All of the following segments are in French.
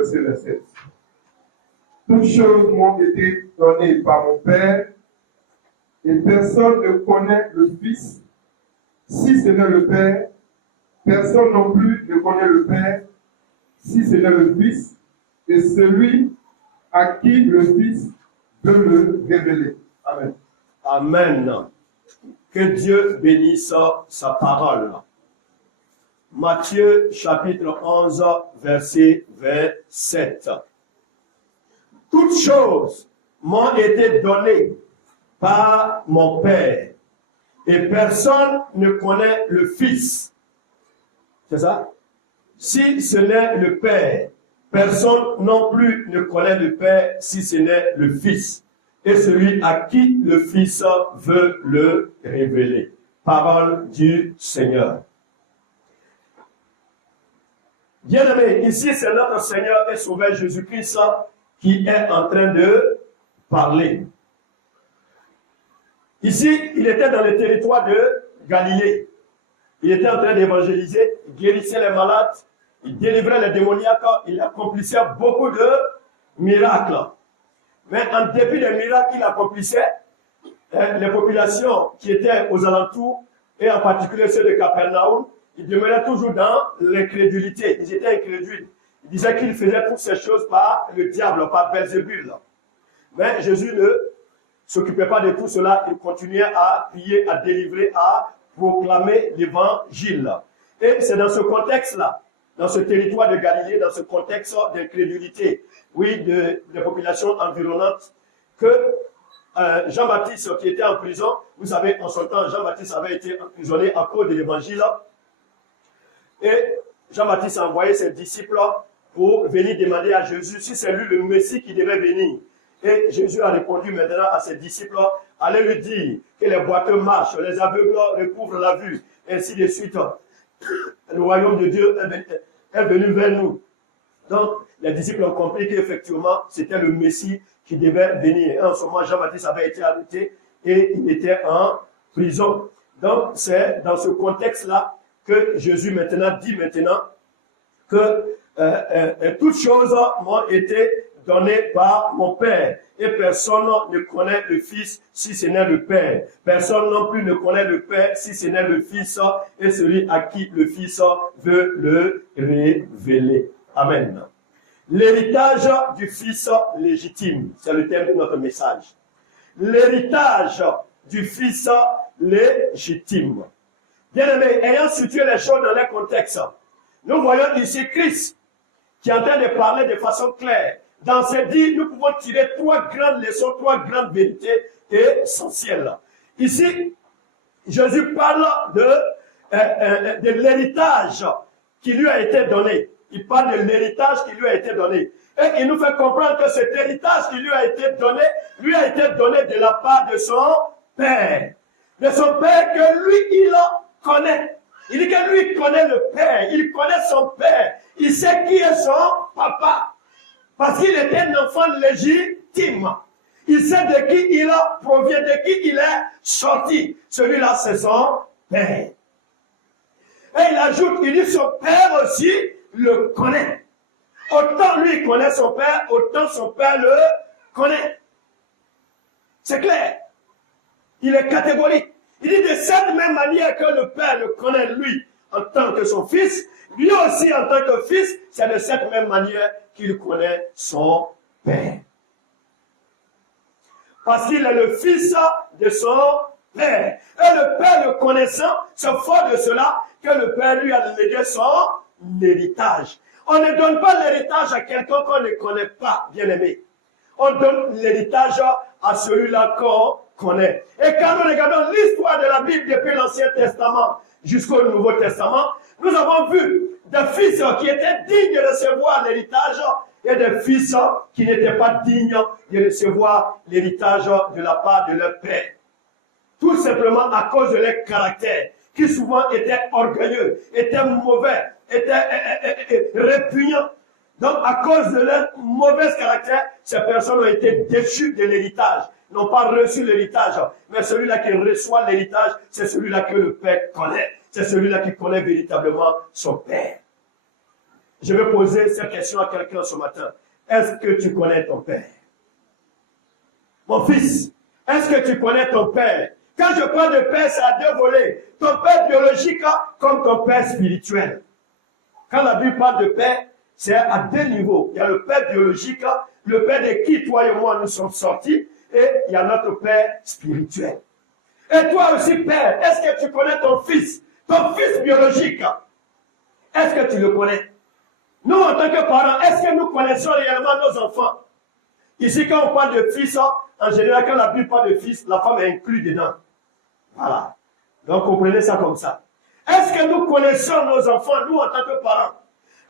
verset 27. Toutes choses m'ont été données par mon Père, et personne ne connaît le Fils, si ce n'est le Père. Personne non plus ne connaît le Père, si ce n'est le Fils, et celui à qui le Fils veut le révéler. Amen. Amen. Que Dieu bénisse sa parole. Matthieu chapitre 11, verset 27. Toutes choses m'ont été données par mon Père, et personne ne connaît le Fils. C'est ça? Si ce n'est le Père, personne non plus ne connaît le Père si ce n'est le Fils, et celui à qui le Fils veut le révéler. Parole du Seigneur. Bien-aimés, ici c'est notre Seigneur et Sauveur Jésus-Christ qui est en train de parler. Ici, il était dans le territoire de Galilée. Il était en train d'évangéliser, il guérissait les malades, il délivrait les démoniaques, il accomplissait beaucoup de miracles. Mais en dépit des miracles qu'il accomplissait, les populations qui étaient aux alentours, et en particulier ceux de Capernaum, ils demeuraient toujours dans l'incrédulité. Ils étaient incrédules. Ils disaient qu'il faisait toutes ces choses par le diable, par Belzébul. Mais Jésus ne s'occupait pas de tout cela. Il continuait à prier, à délivrer, à proclamer l'évangile. Et c'est dans ce contexte-là, dans ce territoire de Galilée, dans ce contexte d'incrédulité, oui, des populations environnantes, que Jean-Baptiste, qui était en prison, vous savez, en son temps, Jean-Baptiste avait été emprisonné à cause de l'évangile. Et Jean-Baptiste a envoyé ses disciples pour venir demander à Jésus si c'est lui le Messie qui devait venir. Et Jésus a répondu maintenant à ses disciples, allez lui dire que les boiteux marchent, les aveugles recouvrent la vue, ainsi de suite. Le royaume de Dieu est venu vers nous. Donc, les disciples ont compris qu'effectivement, c'était le Messie qui devait venir. Et en ce moment, Jean-Baptiste avait été arrêté et il était en prison. Donc, c'est dans ce contexte-là que Jésus dit maintenant que toutes choses m'ont été données par mon Père. Et personne ne connaît le Fils si ce n'est le Père. Personne non plus ne connaît le Père si ce n'est le Fils et celui à qui le Fils veut le révéler. Amen. L'héritage du Fils légitime, c'est le thème de notre message. L'héritage du Fils légitime. Bien-aimés, ayant situé les choses dans leur contexte, nous voyons ici Christ qui est en train de parler de façon claire. Dans ces dits, nous pouvons tirer trois grandes leçons, trois grandes vérités essentielles. Ici, Jésus parle de l'héritage qui lui a été donné. Il parle de l'héritage qui lui a été donné. Et il nous fait comprendre que cet héritage qui lui a été donné de la part de son Père. De son Père que lui, il connaît. Il dit que lui, il connaît le Père. Il connaît son Père. Il sait qui est son papa. Parce qu'il était un enfant légitime. Il sait de qui il provient, de qui il est sorti. Celui-là, c'est son Père. Et il ajoute, il dit son Père aussi le connaît. Autant lui connaît son Père, autant son Père le connaît. C'est clair. Il est catégorique. Il dit de cette même manière que le Père le connaît lui en tant que son Fils, lui aussi en tant que Fils, c'est de cette même manière qu'il connaît son Père. Parce qu'il est le Fils de son Père. Et le Père le connaissant, c'est fort de cela que le Père lui a légué son héritage. On ne donne pas l'héritage à quelqu'un qu'on ne connaît pas, bien-aimé. On donne l'héritage à celui-là qu'on connaît. Et quand nous regardons l'histoire de la Bible depuis l'Ancien Testament jusqu'au Nouveau Testament, nous avons vu des fils qui étaient dignes de recevoir l'héritage et des fils qui n'étaient pas dignes de recevoir l'héritage de la part de leur père. Tout simplement à cause de leur caractère, qui souvent étaient orgueilleux, étaient mauvais, étaient répugnants. Donc, à cause de leur mauvais caractère, ces personnes ont été déchues de l'héritage, n'ont pas reçu l'héritage. Mais celui-là qui reçoit l'héritage, c'est celui-là que le Père connaît. C'est celui-là qui connaît véritablement son Père. Je vais poser cette question à quelqu'un ce matin. Est-ce que tu connais ton père? Mon fils, est-ce que tu connais ton père? Quand je parle de père, c'est à deux volets. Ton père biologique comme ton père spirituel. Quand la Bible parle de père, c'est à deux niveaux. Il y a le père biologique, le père de qui toi et moi nous sommes sortis, et il y a notre père spirituel. Et toi aussi, père, est-ce que tu connais ton fils biologique? Est-ce que tu le connais? Nous, en tant que parents, est-ce que nous connaissons réellement nos enfants? Ici, quand on parle de fils, en général, quand la Bible parle de fils, la femme est inclue dedans. Voilà. Donc, comprenez ça comme ça. Est-ce que nous connaissons nos enfants, nous, en tant que parents?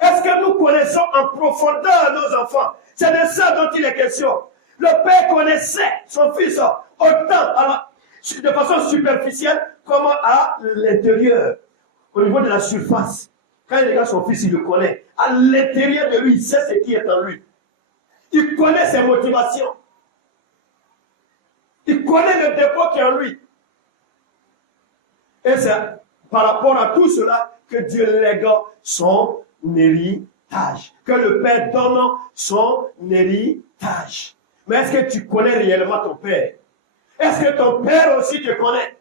Est-ce que nous connaissons en profondeur nos enfants? C'est de ça dont il est question. Le père connaissait son fils autant, alors, de façon superficielle, comme à l'intérieur, au niveau de la surface. Quand il regarde son fils, il le connaît. À l'intérieur de lui, il sait ce qui est en lui. Il connaît ses motivations. Il connaît le dépôt qui est en lui. Et c'est par rapport à tout cela que Dieu lègue son héritage. Que le Père donne son héritage. Mais est-ce que tu connais réellement ton Père? Est-ce que ton Père aussi te connaît?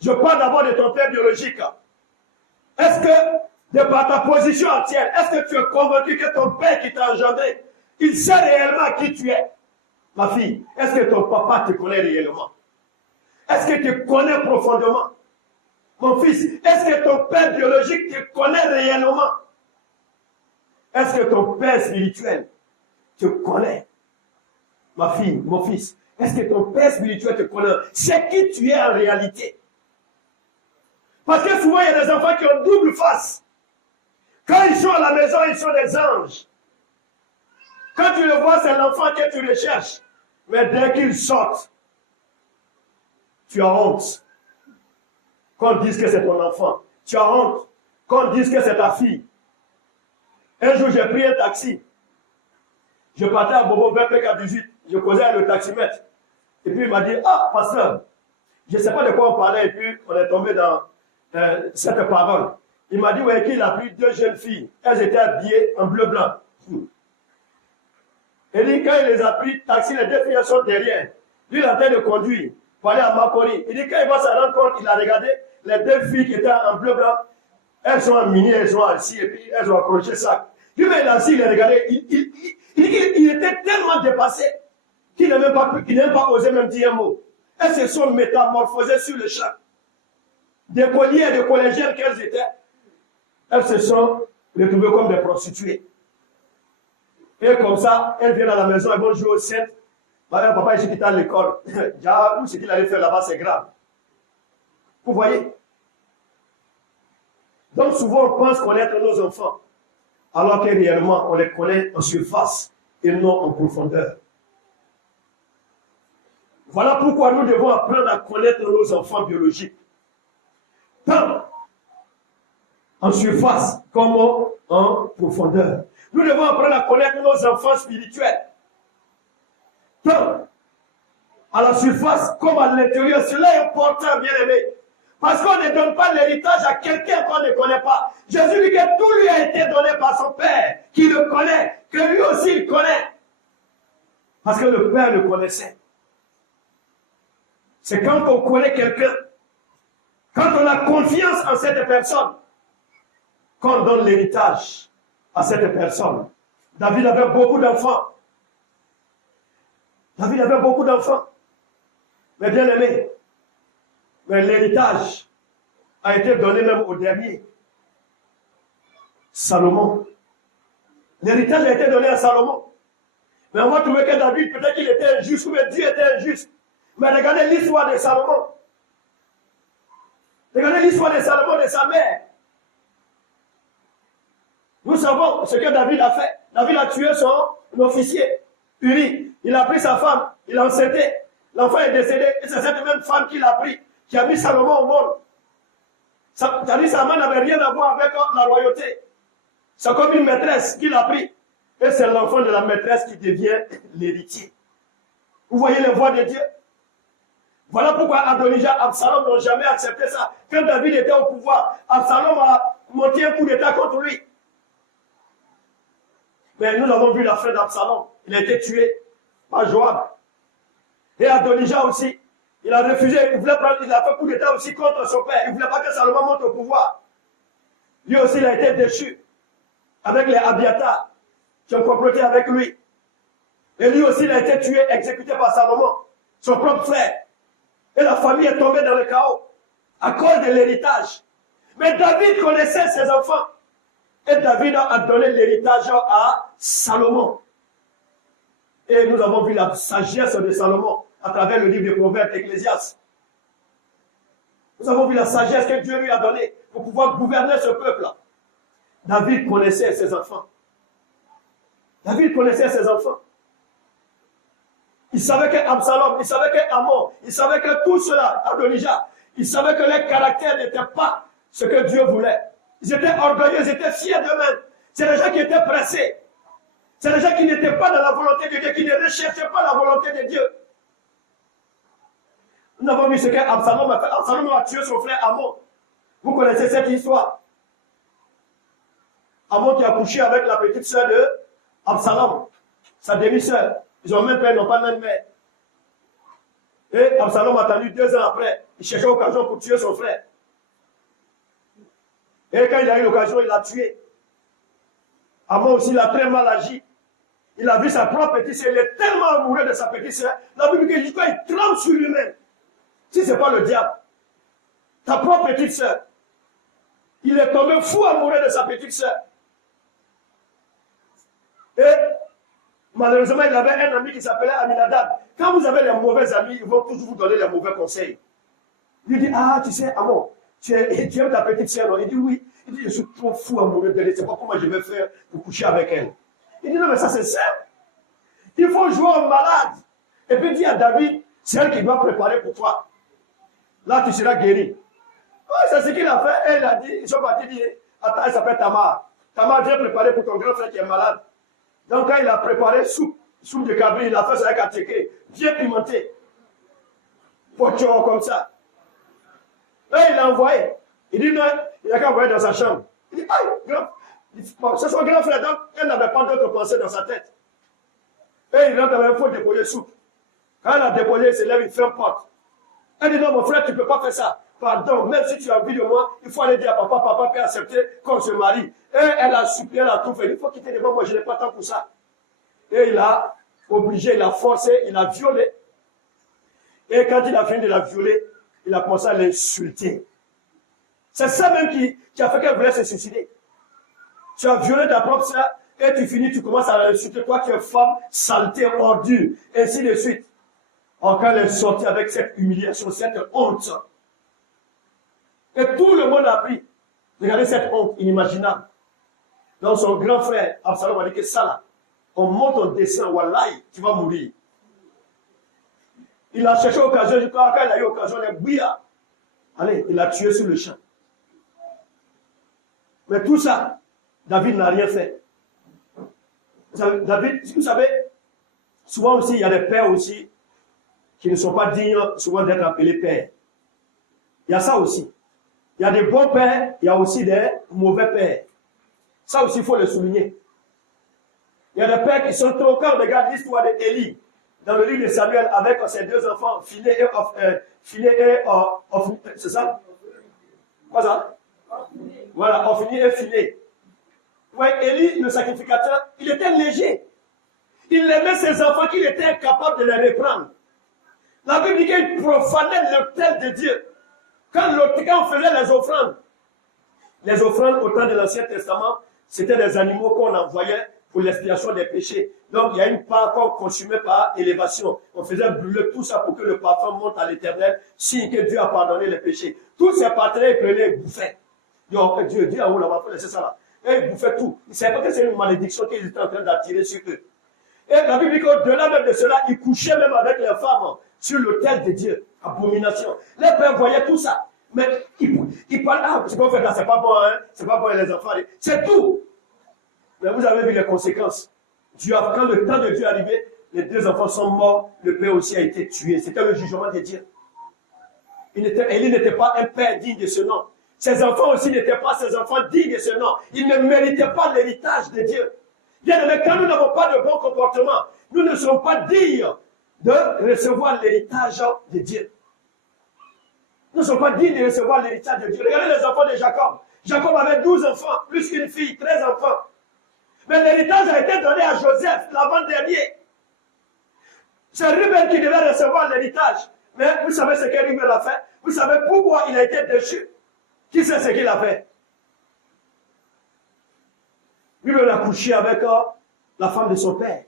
Je parle d'abord de ton Père biologique. Est-ce que, de par ta position entière, est-ce que tu es convaincu que ton Père qui t'a engendré, il sait réellement qui tu es? Ma fille, est-ce que ton papa te connaît réellement? Est-ce que tu connais profondément? Mon fils, est-ce que ton père biologique te connaît réellement? Est-ce que ton père spirituel te connaît? Ma fille, mon fils, est-ce que ton père spirituel te connaît? C'est qui tu es en réalité? Parce que souvent, il y a des enfants qui ont double face. Quand ils sont à la maison, ils sont des anges. Quand tu le vois, c'est l'enfant que tu recherches. Mais dès qu'ils sortent, tu as honte. Qu'on dise que c'est ton enfant. Tu as honte. Qu'on dise que c'est ta fille. Un jour, j'ai pris un taxi. Je partais à Bobo vers PK18. Je causais avec le taximètre. Et puis il m'a dit, ah, pasteur, je ne sais pas de quoi on parlait. Et puis on est tombé dans cette parole. Il m'a dit, ouais, qu'il a pris deux jeunes filles. Elles étaient habillées en bleu-blanc. Il dit, quand il les a pris, taxi, les deux filles sont derrière. Lui, il est en train de conduire pour aller à Makori. Il dit, quand il va se rendre compte, il a regardé les deux filles qui étaient en bleu-blanc. Elles sont en mini, elles sont assis, et puis elles ont accroché ça. Lui, mais il a assis, il a regardé. Il était tellement dépassé qu'il n'a même pas osé même dire un mot. Elles se sont métamorphosées sur le champ. Des colliers, des collégiennes qu'elles étaient, elles se sont retrouvées comme des prostituées. Et comme ça, elles viennent à la maison, elles vont jouer au centre. Papa, il quitte à l'école. Tout ce qu'il allait faire là-bas, c'est grave. Vous voyez? Donc souvent, on pense connaître nos enfants, alors que réellement, on les connaît en surface et non en profondeur. Voilà pourquoi nous devons apprendre à connaître nos enfants biologiques. Tant en surface comme en profondeur. Nous devons apprendre à connaître nos enfants spirituels. Tant à la surface comme à l'intérieur. Cela est important, bien aimé. Parce qu'on ne donne pas l'héritage à quelqu'un qu'on ne connaît pas. Jésus dit que tout lui a été donné par son Père, qui le connaît, que lui aussi il connaît. Parce que le Père le connaissait. C'est quand on connaît quelqu'un, quand on a confiance en cette personne, qu'on donne l'héritage à cette personne. David avait beaucoup d'enfants. David avait beaucoup d'enfants. Mais bien aimé, mais l'héritage a été donné même au dernier. Salomon. L'héritage a été donné à Salomon. Mais on va trouver que David, peut-être qu'il était injuste, ou bien Dieu était injuste. Mais regardez l'histoire de Salomon. Regardez l'histoire de Salomon, de sa mère. Nous savons ce que David a fait. David a tué son officier, Uri. Il a pris sa femme, il l'a enceinté. L'enfant est décédé, et c'est cette même femme qui l'a pris, qui a mis Salomon au monde. C'est-à-dire que Salomon n'avait rien à voir avec la royauté. C'est comme une maîtresse qui l'a pris. Et c'est l'enfant de la maîtresse qui devient l'héritier. Vous voyez les voies de Dieu? Voilà pourquoi Adonijah et Absalom n'ont jamais accepté ça. Quand David était au pouvoir, Absalom a monté un coup d'état contre lui. Mais nous avons vu la fin d'Absalom. Il a été tué par Joab. Et Adonijah aussi. Il a refusé, il a fait coup d'état aussi contre son père. Il ne voulait pas que Salomon monte au pouvoir. Lui aussi, il a été déchu avec les Abiatar qui ont comploté avec lui. Et lui aussi, il a été tué, exécuté par Salomon, son propre frère. Et la famille est tombée dans le chaos à cause de l'héritage. Mais David connaissait ses enfants. Et David a donné l'héritage à Salomon. Et nous avons vu la sagesse de Salomon à travers le livre des Proverbes Ecclésiastes. Nous avons vu la sagesse que Dieu lui a donnée pour pouvoir gouverner ce peuple-là. David connaissait ses enfants. David connaissait ses enfants. Il savait qu'Absalom, il savait qu'Amon, il savait que tout cela, Adonijah, il savait que leur caractère n'était pas ce que Dieu voulait. Ils étaient orgueilleux, ils étaient fiers d'eux-mêmes. C'est des gens qui étaient pressés. C'est des gens qui n'étaient pas dans la volonté de Dieu, qui ne recherchaient pas la volonté de Dieu. Nous avons vu ce qu'Absalom a fait. Absalom a tué son frère Amon. Vous connaissez cette histoire. Amon qui a couché avec la petite sœur de Absalom, sa demi-sœur. Ils ont même père, ils n'ont pas même mère. Et Absalom a attendu 2 ans après. Il cherchait l'occasion pour tuer son frère. Et quand il a eu l'occasion, il l'a tué. Amon aussi, il a très mal agi. Il a vu sa propre petite sœur. Il est tellement amoureux de sa petite sœur. La Bible dit qu'il tremble sur lui-même. Si ce n'est pas le diable, ta propre petite sœur, il est tombé fou amoureux de sa petite sœur. Et malheureusement, il avait un ami qui s'appelait Aminadab. Quand vous avez les mauvais amis, ils vont toujours vous donner les mauvais conseils. Il dit, ah, tu sais, Amon, tu aimes ta petite sœur, non? Il dit, oui. Il dit, je suis trop fou amoureux d'elle, je ne sais pas comment je vais faire pour coucher avec elle. Il dit, non, mais ça c'est simple. Il faut jouer au malade. Et puis dire à David, c'est elle qui doit préparer pour toi. Là, tu seras guéri. Oh, c'est ce qu'il a fait. Et il a dit, ils sont partis dire, attends, elle s'appelle Tamar. Tamar, viens préparer pour ton grand frère qui est malade. Donc, quand il a préparé soupe de cabri, il a fait ça avec un ticket, bien pimenté. Pochon, comme ça. Là, il l'a envoyé. Il dit, non, il n'a qu'à envoyer dans sa chambre. Il dit, aïe, grand. C'est son grand frère, donc, elle n'avait pas d'autre pensée dans sa tête. Et il rentre avec un faux dépolé soupe. Quand elle a dépolé, il se lève, il fait une porte. Elle dit, non, mon frère, tu ne peux pas faire ça. Pardon, même si tu as envie de moi, il faut aller dire à papa, papa peut accepter qu'on se marie. Et elle a supplié, elle a tout fait. Il faut quitter devant moi, je n'ai pas temps pour ça. Et il a obligé, il a forcé, il a violé. Et quand il a fini de la violer, il a commencé à l'insulter. C'est ça même qui a fait qu'elle voulait se suicider. Tu as violé ta propre sœur et tu finis, tu commences à l'insulter. Toi qui es femme, saleté, ordure, ainsi de suite. Quand elle est sortie avec cette humiliation, cette honte. Et tout le monde a pris. Regardez cette honte inimaginable. Donc son grand frère, Absalom, a dit que ça là, on monte ton dessin, wallahi, tu vas mourir. Il a cherché l'occasion, quand il a eu l'occasion, il a dit, allez, il a tué sur le champ. Mais tout ça, David n'a rien fait. David, vous savez, souvent aussi, il y a des pères aussi qui ne sont pas dignes souvent d'être appelés pères. Il y a ça aussi. Il y a des bons pères, il y a aussi des mauvais pères. Ça aussi, il faut le souligner. Il y a des pères qui sont trop, quand on regarde l'histoire d'Élie, dans le livre de Samuel, avec ses 2 enfants, Phiné et c'est ça? Quoi ça? Voilà, Ophni et Phiné. Ouais, Élie, le sacrificateur, il était léger. Il aimait ses enfants qu'il était incapable de les reprendre. La Bible dit qu'il profanait l'autel de Dieu. Quand on faisait les offrandes au temps de l'Ancien Testament, c'était des animaux qu'on envoyait pour l'expiation des péchés. Donc, il y a une part qu'on consumait par élévation. On faisait brûler tout ça pour que le parfum monte à l'Éternel, signe que Dieu a pardonné les péchés. Tous ces partenaires, ils prenaient et bouffaient. Donc, Dieu dit, ah, on va laisser ça là. Et ils bouffaient tout. Ils ne savaient pas que c'est une malédiction qu'ils étaient en train d'attirer sur eux. Et la Bible dit qu'au-delà même de cela, ils couchaient même avec les femmes sur l'autel de Dieu. Abomination. Les pères voyaient tout ça. Mais ils parlent, ah, c'est pas fait là, c'est pas bon, hein, c'est pas bon les enfants. C'est tout. Mais vous avez vu les conséquences. Quand le temps de Dieu est arrivé, les 2 enfants sont morts, le père aussi a été tué. C'était le jugement de Dieu. Élie n'était pas un père digne de ce nom. Ses enfants aussi n'étaient pas ses enfants dignes de ce nom. Ils ne méritaient pas l'héritage de Dieu. Bien aimé, quand nous n'avons pas de bon comportement, nous ne serons pas dignes de recevoir l'héritage de Dieu. Nous ne sommes pas dignes de recevoir l'héritage de Dieu. Regardez les enfants de Jacob. Jacob avait 12 enfants, plus une fille, 13 enfants. Mais l'héritage a été donné à Joseph, l'avant-dernier. C'est Ruben qui devait recevoir l'héritage. Mais vous savez ce que Ruben a fait? Vous savez pourquoi il a été déchu? Qui sait ce qu'il a fait? Ruben a couché avec la femme de son père.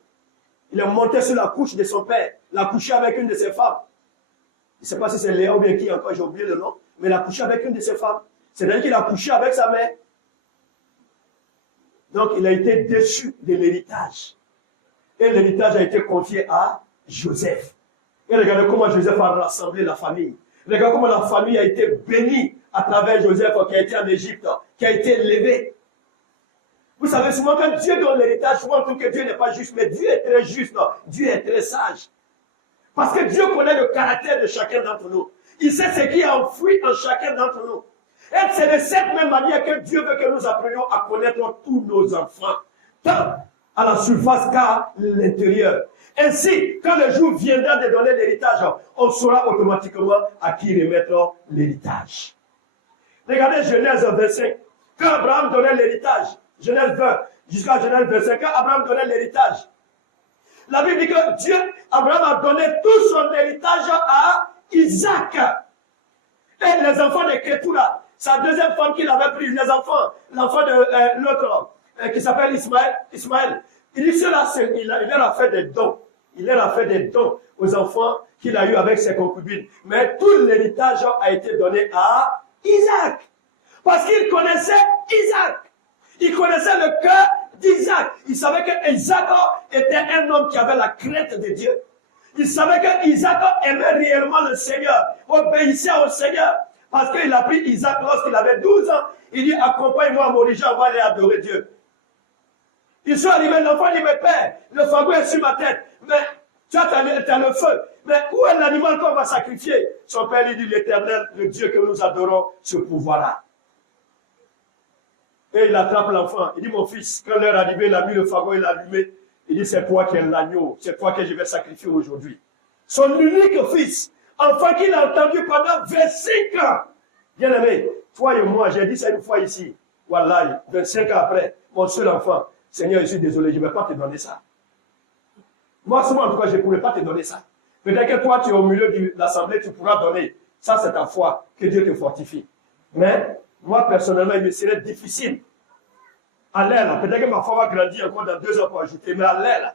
Il est monté sur la couche de son père. Il a couché avec une de ses femmes. Je ne sais pas si c'est Léa ou bien qui encore, j'ai oublié le nom. Mais il a couché avec une de ses femmes. C'est-à-dire qu'il a couché avec sa mère. Donc il a été déchu de l'héritage. Et l'héritage a été confié à Joseph. Et regardez comment Joseph a rassemblé la famille. Regardez comment la famille a été bénie à travers Joseph qui a été en Égypte, qui a été élevé. Vous savez, souvent quand Dieu donne l'héritage, souvent on trouve que Dieu n'est pas juste, mais Dieu est très juste, Dieu est très sage. Parce que Dieu connaît le caractère de chacun d'entre nous. Il sait ce qui est enfoui en chacun d'entre nous. Et c'est de cette même manière que Dieu veut que nous apprenions à connaître tous nos enfants, tant à la surface qu'à l'intérieur. Ainsi, quand le jour viendra de donner l'héritage, on saura automatiquement à qui remettre l'héritage. Regardez Genèse 25. Quand Abraham donnait l'héritage, Genèse 20, jusqu'à Genèse 25, quand Abraham donnait l'héritage, la Bible dit que Dieu, Abraham a donné tout son héritage à Isaac. Et les enfants de Ketura, sa deuxième femme qu'il avait prise, les enfants, l'enfant de l'autre, qui s'appelle Ismaël. Il dit cela, il leur a fait des dons. Il leur a fait des dons aux enfants qu'il a eu avec ses concubines. Mais tout l'héritage a été donné à Isaac. Parce qu'il connaissait Isaac. Il connaissait le cœur d'Isaac. Il savait que Isaac était un homme qui avait la crainte de Dieu. Il savait que Isaac aimait réellement le Seigneur, obéissait au Seigneur. Parce qu'il a pris Isaac lorsqu'il avait 12 ans. Il dit, accompagne-moi à Moriah, on va aller adorer Dieu. Ils sont arrivés, l'enfant dit, mais père, le fagot est sur ma tête. Mais tu as le feu. Mais où est l'animal qu'on va sacrifier? Son père lui dit, l'Éternel, le Dieu que nous adorons, ce pouvoir-là. Et il attrape l'enfant. Il dit, mon fils, quand l'heure est arrivée, il a mis le fagot, il a allumé. Il dit, c'est toi qui es l'agneau, c'est toi que je vais sacrifier aujourd'hui. Son unique fils, enfant qu'il a entendu pendant 25 ans. Bien aimé, toi et moi, j'ai dit ça une fois ici. Wallahi, 25 ans après, mon seul enfant, Seigneur, je suis désolé, je ne vais pas te donner ça. Moi, en tout cas, je ne pourrais pas te donner ça. Peut-être que toi, tu es au milieu de l'assemblée, tu pourras donner. Ça, c'est ta foi, que Dieu te fortifie. Mais, moi, personnellement, il me serait difficile. À l'air, peut-être que ma foi va grandir encore dans 2 ans pour ajouter, mais à l'air,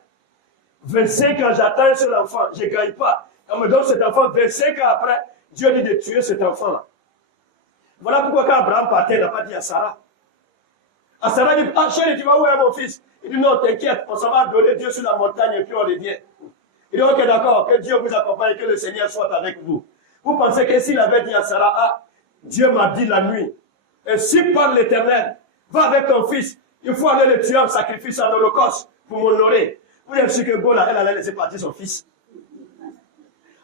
25 ans, j'attends un seul enfant, je ne gagne pas. On me donne cet enfant 25 ans après, Dieu dit de tuer cet enfant-là. Voilà pourquoi quand Abraham partait, il n'a pas dit à Sarah. À Sarah, il dit, ah chérie, tu vas où est mon fils? Il dit, non, t'inquiète, on s'en va adorer Dieu sur la montagne et puis on revient. Il dit, ok, d'accord, que Dieu vous accompagne, que le Seigneur soit avec vous. Vous pensez que s'il avait dit à Sarah, ah, Dieu m'a dit la nuit, et si par l'Éternel, va avec ton fils, il faut aller le tuer en sacrifice, en holocauste, pour m'honorer. Vous avez su que Gola, elle allait laisser partir son fils.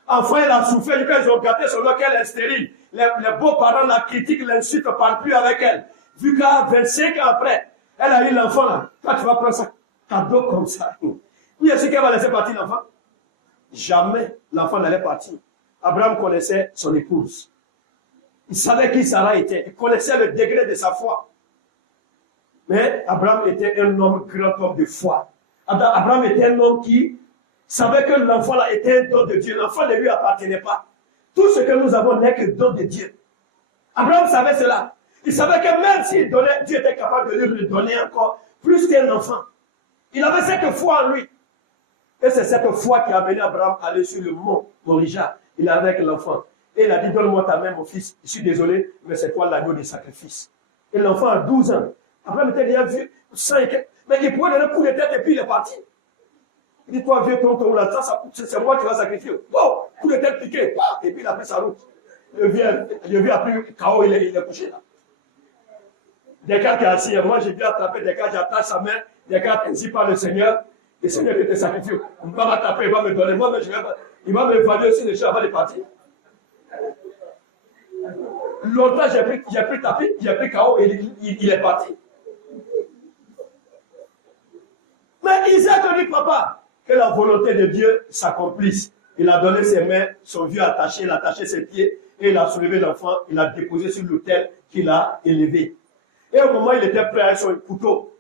Enfin, elle a souffert, quand ils ont gâté son nom, qu'elle est stérile. Les beaux-parents la critiquent, l'insultent, ne parlent plus avec elle. Vu qu'à 25 ans après, elle a eu l'enfant là. Toi, tu vas prendre ça, cadeau comme ça. Vous avez su qu'elle va laisser partir l'enfant? Jamais l'enfant n'allait partir. Abraham connaissait son épouse. Il savait qui Sarah était. Il connaissait le degré de sa foi. Mais Abraham était un homme, grand homme de foi. Abraham était un homme qui savait que l'enfant là était un don de Dieu. L'enfant ne lui appartenait pas. Tout ce que nous avons n'est que don de Dieu. Abraham savait cela. Il savait que même s'il donnait, Dieu était capable de lui donner encore plus qu'un enfant. Il avait cette foi en lui. Et c'est cette foi qui a amené Abraham à aller sur le mont Moriah. Il est avec l'enfant. Et il a dit, donne-moi ta main, mon fils. Je suis désolé, mais c'est toi l'agneau de sacrifice. Et l'enfant a 12 ans. Abraham était déjà vieux, 5. Mais il pouvait donner un coup de tête et puis il est parti. Il dit, toi, vieux tonton, là, c'est moi qui vais sacrifier. Bon, coup de tête piqué. Et puis il a pris sa route. Le vieux a pris KO, il est couché là. Descartes est assis. Moi, j'ai bien attrapé Descartes, j'attache sa main. Descartes ainsi par le Seigneur. Le Seigneur était sacrifié. Il va m'attraper, il va me donner. Moi, il va m'évaluer aussi le champ avant de partir. Longtemps, j'ai pris tapis, j'ai pris KO et il est parti. Mais Isaac a dit, papa, que la volonté de Dieu s'accomplisse. Il a donné ses mains, son vieux attaché, il a attaché ses pieds, et il a soulevé l'enfant, il l'a déposé sur l'autel qu'il a élevé. Et au moment où il était prêt à son couteau,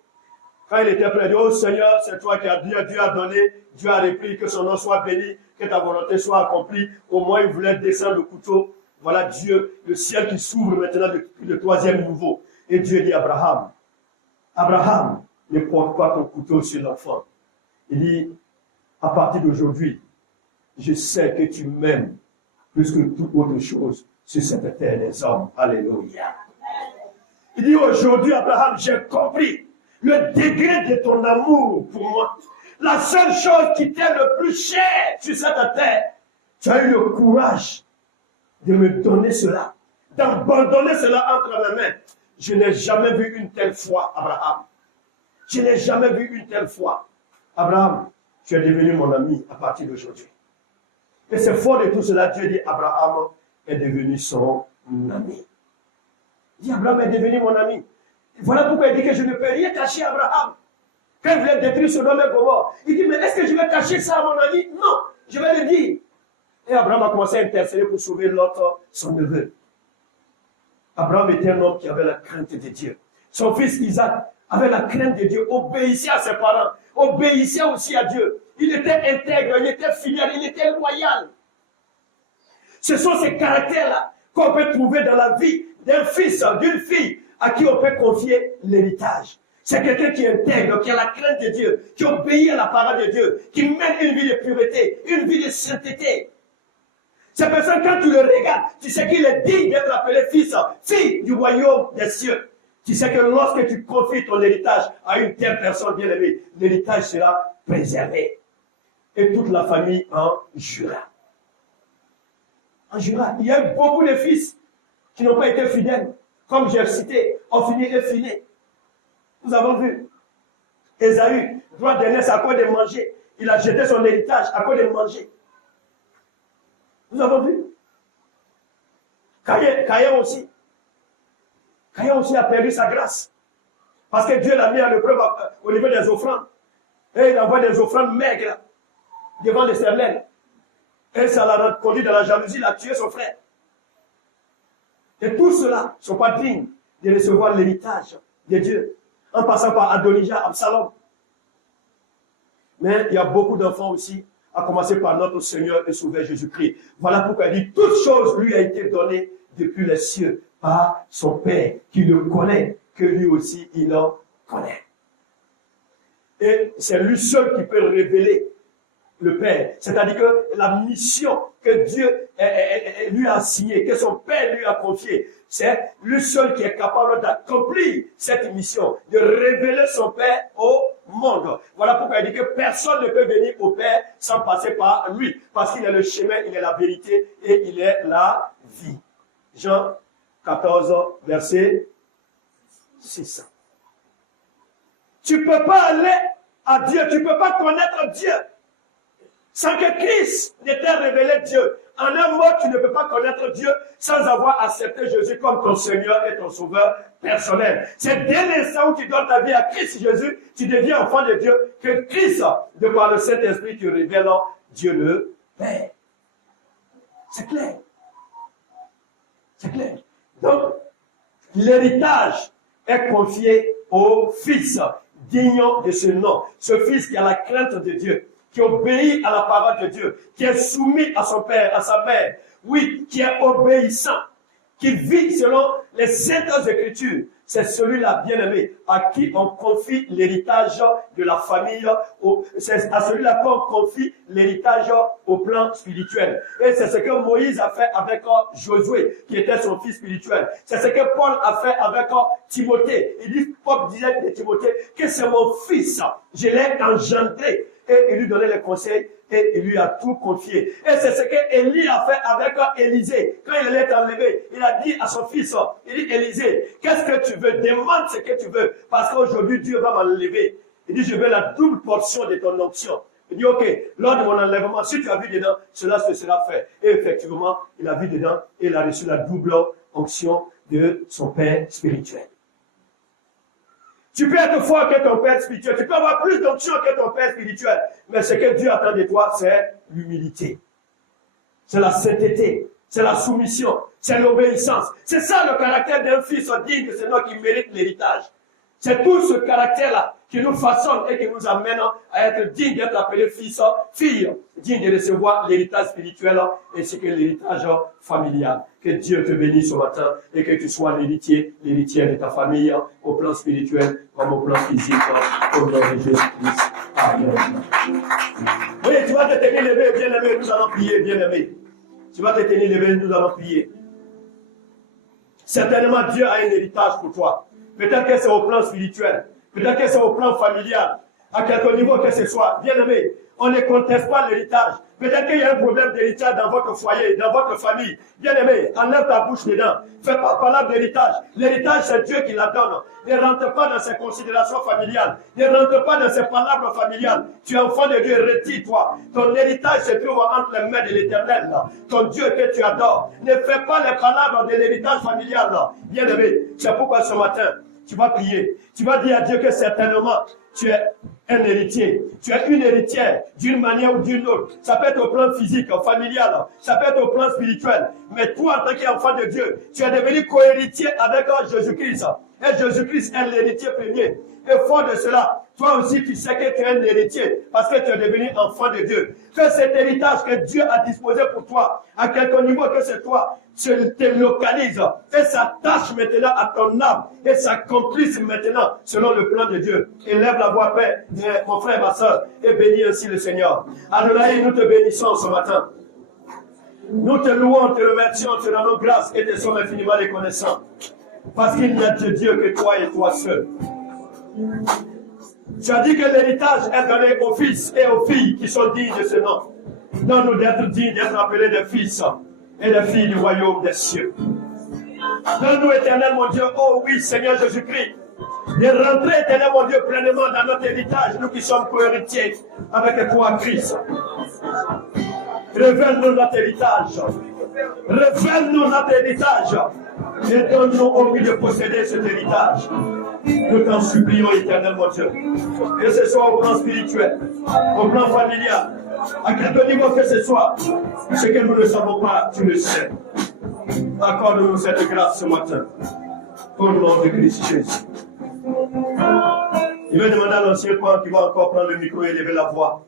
quand il était prêt, il dit, oh Seigneur, c'est toi qui as dit, Dieu a donné, Dieu a repris, que son nom soit béni, que ta volonté soit accomplie. Au moins, il voulait descendre le couteau. Voilà Dieu, le ciel qui s'ouvre maintenant depuis le troisième niveau. Et Dieu dit à Abraham, Abraham, ne porte pas ton couteau sur l'enfant. Il dit, à partir d'aujourd'hui, je sais que tu m'aimes plus que toute autre chose sur cette terre des hommes. Alléluia. Il dit, aujourd'hui, Abraham, j'ai compris le degré de ton amour pour moi. La seule chose qui t'est le plus chère sur cette terre, tu as eu le courage de me donner cela, d'abandonner cela entre mes mains. Je n'ai jamais vu une telle foi, Abraham. Je n'ai jamais vu une telle foi. Abraham, tu es devenu mon ami à partir d'aujourd'hui. Et c'est fort de tout cela, Dieu dit, Abraham est devenu son ami. Il dit, Abraham est devenu mon ami. Voilà pourquoi il dit que je ne peux rien cacher à Abraham. Quand il voulait détruire Sodome et Gomorrhe, il dit, mais est-ce que je vais cacher ça à mon ami? Non, je vais le dire. Et Abraham a commencé à intercéder pour sauver l'autre, son neveu. Abraham était un homme qui avait la crainte de Dieu. Son fils Isaac avait la crainte de Dieu, obéissait à ses parents, obéissait aussi à Dieu. Il était intègre, il était fidèle, il était loyal. Ce sont ces caractères-là qu'on peut trouver dans la vie d'un fils, d'une fille, à qui on peut confier l'héritage. C'est quelqu'un qui est intègre, qui a la crainte de Dieu, qui obéit à la parole de Dieu, qui mène une vie de pureté, une vie de sainteté. Cette personne, quand tu le regardes, tu sais qu'il est digne d'être appelé fils, fille du royaume des cieux. Tu sais que lorsque tu confies ton héritage à une telle personne bien aimée, l'héritage sera préservé. Et toute la famille en jouira. En jouira. Il y a eu beaucoup de fils qui n'ont pas été fidèles. Comme j'ai cité, Ophni et Phiné. Nous avons vu. Ésaü, droit d'aînesse à cause de manger. Il a jeté son héritage à cause de manger. Nous avons vu. Caïn aussi. Caïn aussi a perdu sa grâce. Parce que Dieu l'a mis à l'épreuve au niveau des offrandes. Et il envoie des offrandes maigres devant l'Éternel. Et ça l'a conduit dans la jalousie, il a tué son frère. Et tout cela ne sont pas dignes de recevoir l'héritage de Dieu. En passant par Adonijah, Absalom. Mais il y a beaucoup d'enfants aussi, à commencer par notre Seigneur et Sauveur Jésus-Christ. Voilà pourquoi il dit, toute chose lui a été donnée depuis les cieux par son Père, qui le connaît, que lui aussi il en connaît. Et c'est lui seul qui peut révéler le Père. C'est-à-dire que la mission que Dieu lui a assignée, que son Père lui a confiée, c'est lui seul qui est capable d'accomplir cette mission, de révéler son Père au monde. Voilà pourquoi il dit que personne ne peut venir au Père sans passer par lui, parce qu'il est le chemin, il est la vérité et il est la vie. Jean 14, verset 6. Tu ne peux pas aller à Dieu, tu ne peux pas connaître Dieu sans que Christ ne t'ait révélé Dieu. En un mot, tu ne peux pas connaître Dieu sans avoir accepté Jésus comme ton Seigneur et ton Sauveur personnel. C'est dès l'instant où tu donnes ta vie à Christ Jésus, tu deviens enfant de Dieu, que Christ, de par le Saint-Esprit, te révèle Dieu le Père. C'est clair. C'est clair. Donc, l'héritage est confié au Fils, digne de ce nom. Ce Fils qui a la crainte de Dieu, qui obéit à la parole de Dieu, qui est soumis à son père, à sa mère, oui, qui est obéissant, qui vit selon les saintes Écritures. C'est celui-là, bien-aimé, à qui on confie l'héritage de la famille, c'est à celui-là qu'on confie l'héritage au plan spirituel. Et c'est ce que Moïse a fait avec Josué, qui était son fils spirituel. C'est ce que Paul a fait avec Timothée. Paul disait de Timothée que c'est mon fils, je l'ai engendré. Et il lui donnait les conseils et il lui a tout confié. Et c'est ce que Élie a fait avec Élisée. Quand il allait enlevé, il a dit à son fils, il dit, Élisée, qu'est-ce que tu veux? Demande ce que tu veux. Parce qu'aujourd'hui, Dieu va m'enlever. Il dit, je veux la double portion de ton onction. Il dit, ok, lors de mon enlèvement, si tu as vu dedans, cela se sera fait. Et effectivement, il a vu dedans et il a reçu la double onction de son Père spirituel. Tu peux être fort que ton père spirituel. Tu peux avoir plus d'onction que ton père spirituel. Mais ce que Dieu attend de toi, c'est l'humilité. C'est la sainteté. C'est la soumission. C'est l'obéissance. C'est ça le caractère d'un fils digne de ce nom qui mérite l'héritage. C'est tout ce caractère-là qui nous façonne et qui nous amène à être digne d'être appelé fils, fille, digne de recevoir l'héritage spirituel ainsi que l'héritage familial. Que Dieu te bénisse ce matin et que tu sois l'héritier de ta famille au plan spirituel comme au plan physique au nom de Jésus-Christ. Amen. Oui, tu vas te tenir levé, bien-aimé, nous allons prier, bien-aimé. Tu vas te tenir levé, nous allons prier. Certainement, Dieu a un héritage pour toi. Peut-être que c'est au plan spirituel. Peut-être que c'est au plan familial. À quelque niveau que ce soit. Bien-aimé, on ne conteste pas l'héritage. Peut-être qu'il y a un problème d'héritage dans votre foyer, dans votre famille. Bien-aimé, enlève ta bouche dedans. Fais pas parler d'héritage. L'héritage, c'est Dieu qui la donne. Ne rentre pas dans ses considérations familiales. Ne rentre pas dans ses palabres familiales. Tu es enfant de Dieu, retire-toi. Ton héritage se trouve entre les mains de l'Éternel. Ton Dieu que tu adores. Ne fais pas les palabres de l'héritage familial. Bien-aimé, c'est pourquoi ce matin, tu vas prier. Tu vas dire à Dieu que certainement, tu es un héritier. Tu es une héritière d'une manière ou d'une autre. Ça peut être au plan physique, familial. Ça peut être au plan spirituel. Mais toi, en tant qu'enfant de Dieu, tu es devenu co-héritier avec Jésus-Christ. Et Jésus-Christ est l'héritier premier. Et fort de cela, toi aussi, tu sais que tu es un héritier parce que tu es devenu enfant de Dieu. Que cet héritage que Dieu a disposé pour toi, à quelque niveau que c'est toi, tu te localises et s'attache maintenant à ton âme et s'accomplisse maintenant selon le plan de Dieu. Élève la voix, Père, mon frère, ma soeur, et bénis ainsi le Seigneur. Adonai, nous te bénissons ce matin. Nous te louons, te remercions, te rendons grâce et te sommes infiniment reconnaissants. Parce qu'il n'y a de Dieu que toi et toi seul. Tu as dit que l'héritage est donné aux fils et aux filles qui sont dignes de ce nom. Donne-nous d'être dignes d'être appelés des fils et des filles du royaume des cieux. Donne-nous, éternel mon Dieu, oh oui, Seigneur Jésus-Christ, de rentrer, éternel mon Dieu, pleinement dans notre héritage, nous qui sommes co-héritiers avec toi, Christ. Révèle-nous notre héritage. Révèle-nous notre héritage. Et donne-nous envie de posséder cet héritage. Nous t'en supplions, éternel mon Dieu. Que ce soit au plan spirituel, au plan familial, à quelque niveau que ce soit, ce que nous ne savons pas, tu le sais. Accorde-nous cette grâce ce matin. Au nom de Christ Jésus. Il va demander à l'ancien point qui va encore prendre le micro et élever la voix.